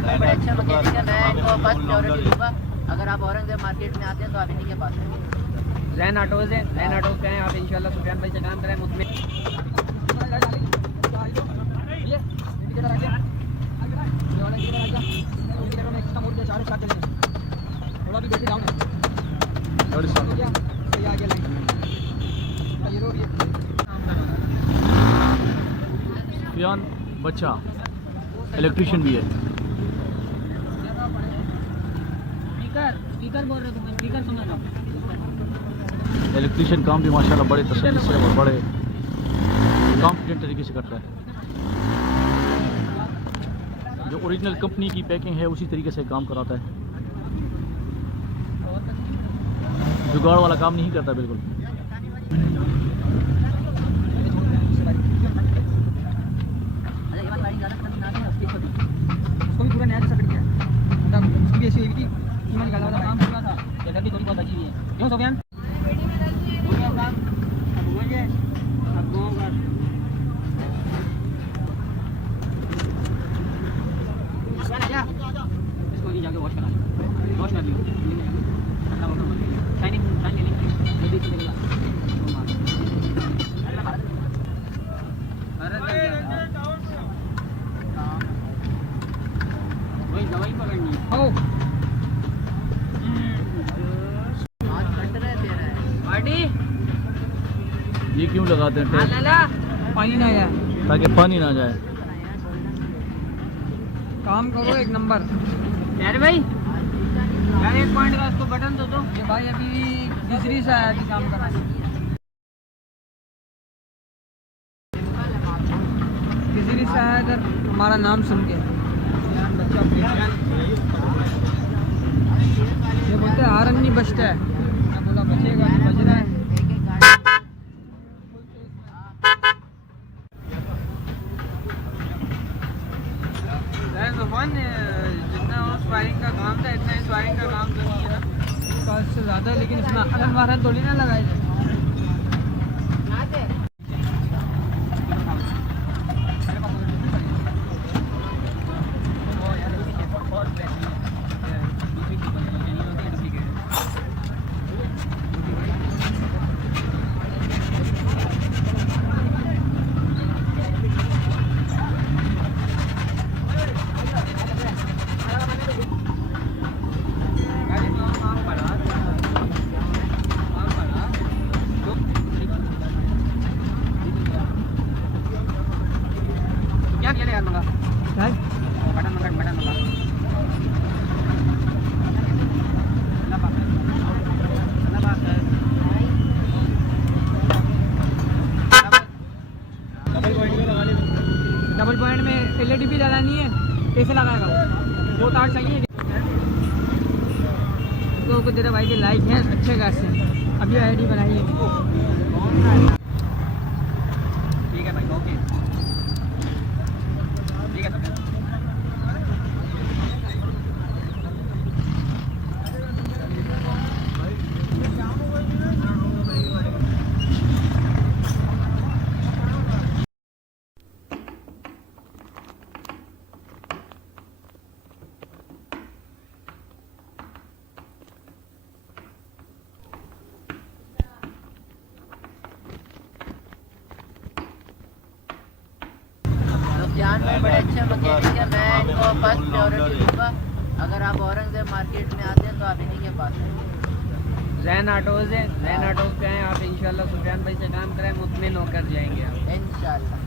सुफियान भाई बड़े अच्छे मैकेनिक है, मैं इनको फर्स्ट प्रायोरिटी दूंगा। अगर आप औरंगजेब मार्केट में आते हैं तो आप इन्हीं के पास हैं। जैन ऑटोज़ है, जैन ऑटोज़ पे हैं आप, इंशाल्लाह सुफियान भाई से काम करें मुतमिन। सुफियान बच्चा इलेक्ट्रिशियन भी है। स्पीकर बोल रहे हो तुम, स्पीकर सुना था। इलेक्ट्रिशियन काम भी माशाल्लाह बड़े तसल्ली से और बड़े कॉम्पिटेंट तरीके से करता है। जो ओरिजिनल कंपनी की पैकिंग है उसी तरीके से काम कराता है, जुगाड़ वाला काम नहीं करता बिल्कुल। उसको भी पूरा नया जैसा फिट किया, मतलब उसकी भी ऐसी हुई थी, कीमा निकाला वाला काम पूरा था, जगह भी थोड़ी बहुत बची हुई है। क्यों सोफियान? हो गया काम, अब हुआ है, अब होगा। इसको भी जाके वॉश करा, वॉश कर लियो, शाइनिंग शाइन लेनी जल्दी से मिलेगा। वही दवाई पकड़नी है। आज कट रहे दे रहे हैं पार्टी ये क्यों लगाते हैं टेप? लाला पानी ना जाए, ताकि पानी ना जाए। काम करो एक नंबर। यार भाई यार एक पॉइंट का उसको बटन दो। ये भाई अभी तीसरी से आया थी काम कराने, तीसरी से आया इधर हमारा नाम सुन के। ये बोलते हारन नहीं बचता है, मैं बोला बचेगा नहीं, बच रहा है। जितना उस वायरिंग का काम था इतना इस वायरिंग का काम तो नहीं है ना, इससे ज़्यादा, लेकिन इसमें अलग वायरन थोड़ी ना लगाए थे। क्या किया यार मंगा? क्या? बटन मंगा, बटन मंगा। डबल पॉइंट में LED भी लगानी है, कैसे लगाएगा वो तार चाहिए। तो तेरे भाई के लाइक हैं अच्छे खासे, अभी ID बनाई है। ठीक है भाई, ओके ठीक है। सुफियान भाई बड़े अच्छे मैकेनिक है, मैं इनको फर्स्ट प्रायोरिटी दूंगा। अगर आप औरंगजेब मार्केट में आते हैं तो आप इन्हीं के पास हैं। जैन ऑटोज़ है, जैन ऑटोज़ पे हैं आप, इंशाल्लाह सुफियान भाई से काम करें मुतमिन होकर जाएंगे आप इंशाल्लाह।